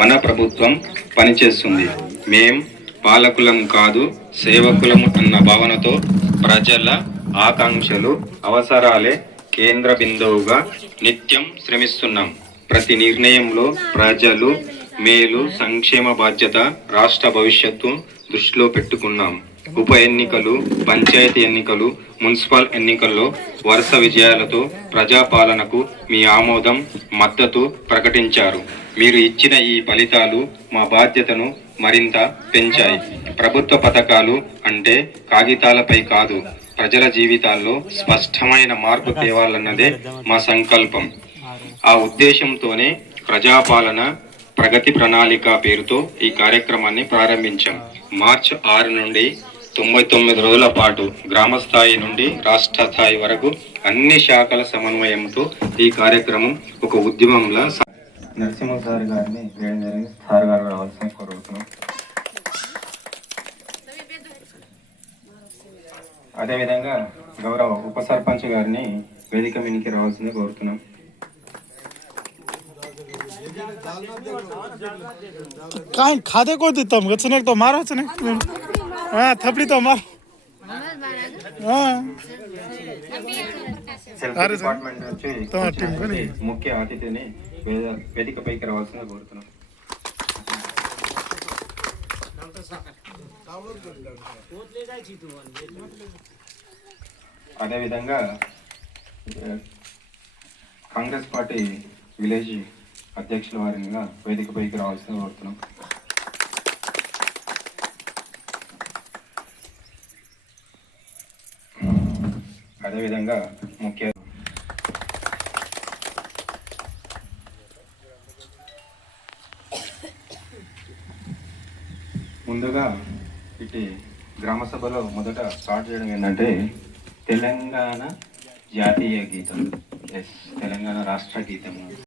మన ప్రభుత్వం పనిచేస్తుంది. మేం పాలకులం కాదు, సేవకులము అన్న భావనతో ప్రజల ఆకాంక్షలు, అవసరాలే కేంద్ర బిందువుగా నిత్యం శ్రమిస్తున్నాం. ప్రతి నిర్ణయంలో ప్రజలు మేలు, సంక్షేమ బాధ్యత, రాష్ట్ర భవిష్యత్తు దృష్టిలో పెట్టుకున్నాం. ఉప ఎన్నికలు, పంచాయతీ ఎన్నికలు, మున్సిపల్ ఎన్నికల్లో వరుస విజయాలతో ప్రజాపాలనకు మీ ఆమోదం, మద్దతు ప్రకటించారు. మీరు ఇచ్చిన ఈ ఫలితాలు మా బాధ్యతను మరింత పెంచాయి. ప్రభుత్వ పథకాలు అంటే కాగితాలపై కాదు, ప్రజల జీవితాల్లో స్పష్టమైన మార్పు తేవాలన్నదే మా సంకల్పం. ఆ ఉద్దేశంతోనే ప్రజాపాలన ప్రగతి ప్రణాళిక పేరుతో ఈ కార్యక్రమాన్ని ప్రారంభించాం. మార్చి 6 నుండి 99 రోజుల పాటు గ్రామ స్థాయి నుండి రాష్ట్ర స్థాయి వరకు అన్ని శాఖల సమన్వయంతో ఈ కార్యక్రమం ఒక ఉద్యమంలా నరసింహ సార్ గారిని సార్ గారు రావాల్సిన కోరుతున్నాం. అదేవిధంగా గౌరవ ఉప సర్పంచ్ గారిని వేదిక మీదకి రావాల్సింది కోరుతున్నాం. काय खाते को देता हूँ चने तो मारो चने हाँ थपड़ी तो मार हाँ డిపార్ట్మెంట్ నుంచి ముఖ్య అతిథిని వేదికపైకి రావాల్సిందిగా కోరుతున్నాం. అదేవిధంగా కాంగ్రెస్ పార్టీ విలేజ్ అధ్యక్షుల వారిగా వేదికపైకి రావాల్సిందిగా కోరుతున్నాం. అదేవిధంగా ముఖ్య ముందుగా ఇటు గ్రామ సభలో మొదట స్టార్ట్ చేయడం ఏంటంటే తెలంగాణ జాతీయ గీతం, తెలంగాణ రాష్ట్ర గీతము.